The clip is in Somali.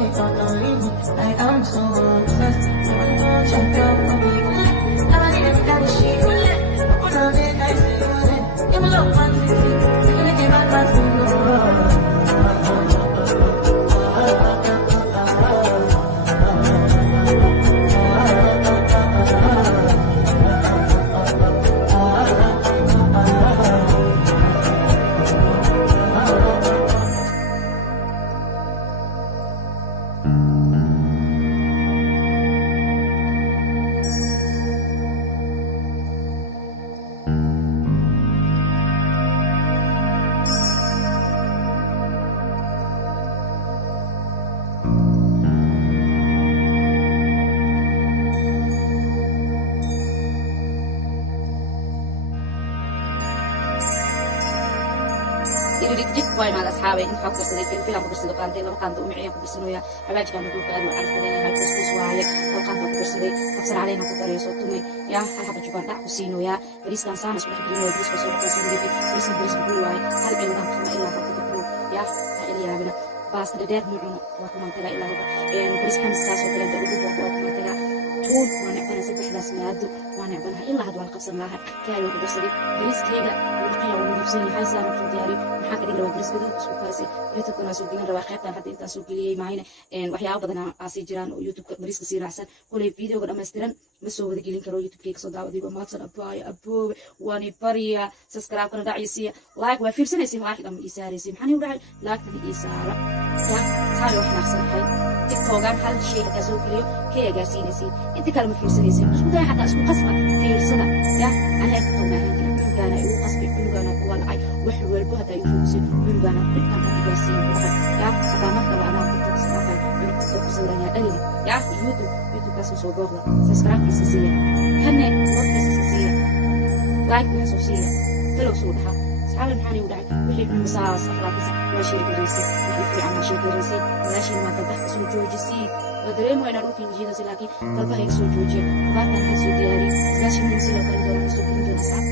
Like I'm so obsessed. Check out for me. I need every kind of shit. Put on it, I say, give me love, man. You make it back, جيب واي مع أصحابي إنت حاطة صديق في الفيلم بقصة قانتين لما كانت معي بقصة نويا حبايج كانوا يقولوا كأنه عارف إني هاي كوسكوس واعي لو كانت بقصة أكثر علينا قدر يصوتوني يا هل حبة جبان لا كوسينو يا بريس كان سامس بحب ينو بريس بس ولا كوسين دي بريس بقول واي هل علينا كما إلا حتى تقول يا إلي يا بنا باس تدير معنا وكمان تلا إلا هذا بريس حمس ساس وكلا تقول وكمان تلا طول ونعبنا سبح ناس مادو ونعبنها إلا هاد والقصة لها كاي وكبرسدي بريس كيدا ورقيا ونفسيني هاي سامر في دياري maxaa ka dhigay waa bariis gaduud isku karisay youtube-kana soo gelin rabaa qaybtan hadda intaan soo geliyay maayna waxyaabo badan aasii jiraan oo youtube-ka bariiska sii raacsan kulay videoga dhammaystiran ma soo wada gelin karo youtube-kayga soo daawaday waa maadsan aboowe waani bariya subscribe-kana dhacaysiya like waa fiirsanaysiin like dhama ii saaraysiin maxaan iu dhacay like-tana ii saara ya taay wax naqsanahay tiktokan hal shay haddaa soo geliyo kaya gaarsiinaysiin inta kale ma fiirsanaysiin isku daya xataa isku qasba fiirsada ya aniga ka tawmaahan jira cunugaana igu qasbay cunugaana kuwa lacay wax walbo haddaa igu fiirsin cunugaana dhibkan ka gaarsiin ya hadaa mar kale anaa tiktok sinaafay cunugta ku sawiranya dhalina ya youtube-kaas soo booqda subscribe-kiisa siiya kanne lodkiisa siiya like-na soo siiya follow soo dhaha asxaabi maxaan igu dhacay wixii cunsaas akhlaaqisa waa sheekadaysay wixii fiican waa sheekadaysay walaashiin maanta baxka soo joojisii ودريمو إن روكي نجينا سلاكي قلبها يسوي جوجي وبعدها هيسوي دياري سلاشي من سلا كان دور يسوي كل جنا ساعة